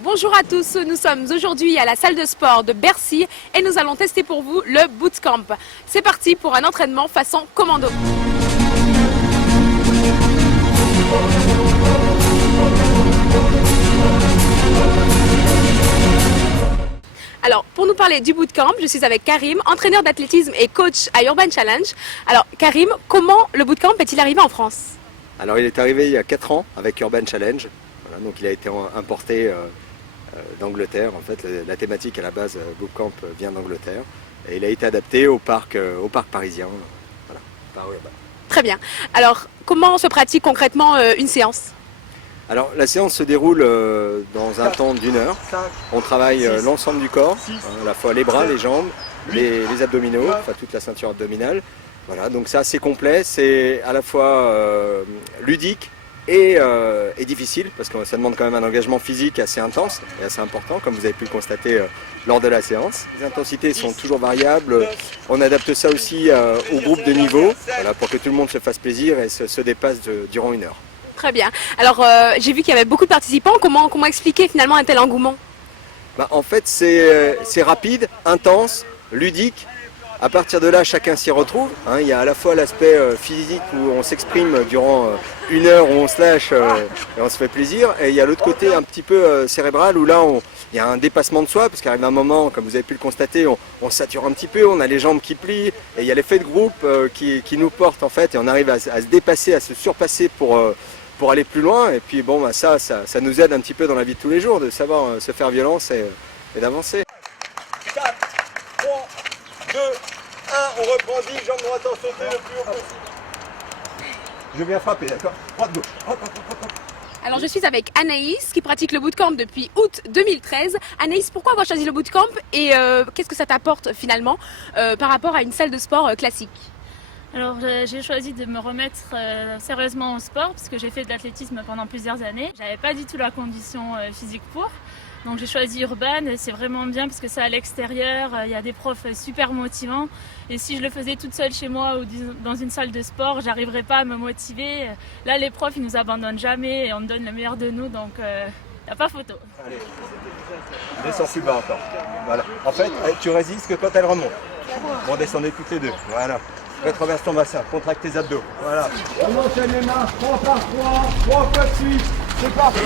Bonjour à tous, nous sommes aujourd'hui à la salle de sport de Bercy et nous allons tester pour vous le bootcamp. C'est parti pour un entraînement façon commando. Alors, pour nous parler du bootcamp, je suis avec Karim, entraîneur d'athlétisme et coach à Urban Challenge. Alors, Karim, comment le bootcamp est-il arrivé en France? Alors, il est arrivé il y a 4 ans avec Urban Challenge. Voilà, donc, il a été importé d'Angleterre. En fait, la thématique à la base bootcamp vient d'Angleterre. Et il a été adapté au parc parisien. Voilà, par Urban. Très bien. Alors, comment se pratique concrètement une séance? Alors la séance se déroule dans un temps d'1 heure. On travaille l'ensemble du corps, à la fois les bras, les jambes, les abdominaux, enfin toute la ceinture abdominale. Voilà, donc c'est assez complet, c'est à la fois ludique et difficile, parce que ça demande quand même un engagement physique assez intense et assez important, comme vous avez pu le constater lors de la séance. Les intensités sont toujours variables, on adapte ça aussi au groupe de niveau, voilà, pour que tout le monde se fasse plaisir et se dépasse durant 1 heure. Très bien. Alors, j'ai vu qu'il y avait beaucoup de participants. Comment expliquer finalement un tel engouement? En fait, c'est rapide, intense, ludique. À partir de là, chacun s'y retrouve. Il y a à la fois l'aspect physique où on s'exprime durant 1 heure, où on se lâche et on se fait plaisir. Et il y a l'autre côté un petit peu cérébral où là, il y a un dépassement de soi, parce qu'arrive un moment, comme vous avez pu le constater, on sature un petit peu, on a les jambes qui plient. Et il y a l'effet de groupe qui nous porte en fait. Et on arrive à se dépasser, à se surpasser pour aller plus loin. Et puis bon, ça nous aide un petit peu dans la vie de tous les jours, de savoir se faire violence et d'avancer. 4, 3, 2, 1, on reprend 10, jambe droite en sauté le plus haut possible. Je viens frapper, d'accord? Droite, gauche. Hop, hop, hop, hop. Alors je suis avec Anaïs qui pratique le bootcamp depuis août 2013. Anaïs, pourquoi avoir choisi le bootcamp et qu'est-ce que ça t'apporte finalement par rapport à une salle de sport classique? Alors j'ai choisi de me remettre sérieusement au sport parce que j'ai fait de l'athlétisme pendant plusieurs années. J'avais pas du tout la condition physique pour. Donc j'ai choisi Urban et c'est vraiment bien parce que c'est à l'extérieur, il y a des profs super motivants. Et si je le faisais toute seule chez moi ou dans une salle de sport, j'arriverais pas à me motiver. Là les profs ils nous abandonnent jamais et on donne le meilleur de nous, donc y a pas photo. Allez, descends plus bas encore. Voilà. En fait, tu résistes que quand elle remonte. Bon, descendez toutes les deux. Voilà. Retraverse ton bassin, contracte tes abdos. Voilà. On enchaîne les mains, 3 par 3, 3 fois de suite. C'est parti.